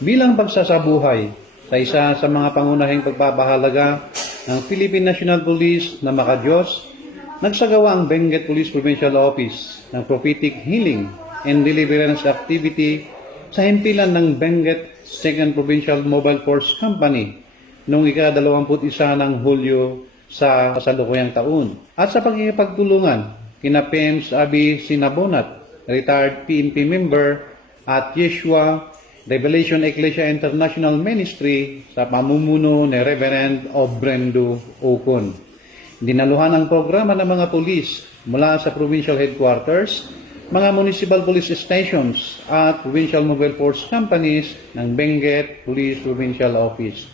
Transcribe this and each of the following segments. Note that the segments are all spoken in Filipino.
bilang pagsasabuhay sa isa sa mga pangunahing pagpapahalaga ng Philippine National Police na makadiyos, nagsagawa ang Benguet Police Provincial Office ng prophetic healing and deliverance activity sa himpilan ng Benguet 2nd Provincial Mobile Force Company noong ika-21 ng Hulyo sa kasalukuyang taon. At sa pagkikipagtulungan kina PEMS Abi Sinabonat, retired PNP member, at Yeshua Revelation Ecclesia International Ministry sa pamumuno ni Reverend Obrendo Ocon. Dinaluhan ang programa ng mga pulis mula sa provincial headquarters, mga municipal police stations at provincial mobile force companies ng Benguet Police Provincial Office.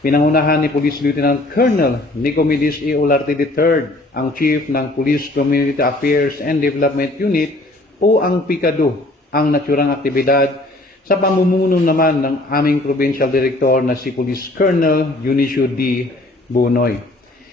Pinangunahan ni Police Lieutenant Colonel Nicomedes E. Olarte III, ang Chief ng Police Community Affairs and Development Unit o ang PICADO, ang naturang aktibidad sa pamumuno naman ng aming Provincial Director na si Police Colonel Eunicio D. Bunoy.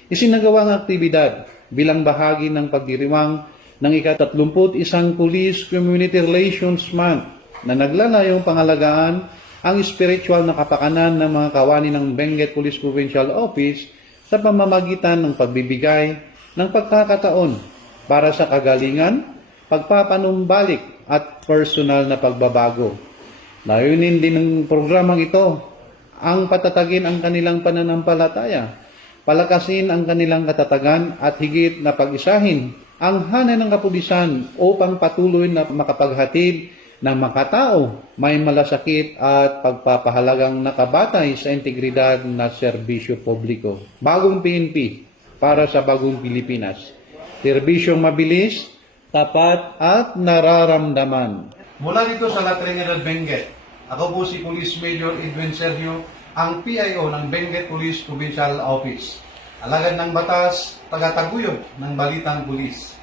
Isinagawa ang aktibidad bilang bahagi ng pagdiriwang ng ika-31 Police Community Relations Month na naglalayong pangalagaan ang spiritual na kapakanan ng mga kawani ng Benguet Police Provincial Office sa pamamagitan ng pagbibigay ng pagkakataon para sa kagalingan, pagpapanumbalik at personal na pagbabago. Layunin din ng programang ito ang patatagin ang kanilang pananampalataya, palakasin ang kanilang katatagan at higit na pag-isahin ang hanay ng kapulisan upang patuloy na makapaghatid ng makatao, may malasakit at pagpapahalagang nakabatay sa integridad na serbisyo publiko. Bagong PNP para sa bagong Pilipinas. Serbisyong mabilis, tapat at nararamdaman. Mula dito sa La Trinidad, Benguet, ako po si Police Major Edwin Sergio, ang PIO ng Benguet Police Provincial Office. Alagad ng batas, tagataguyod ng balitang pulis.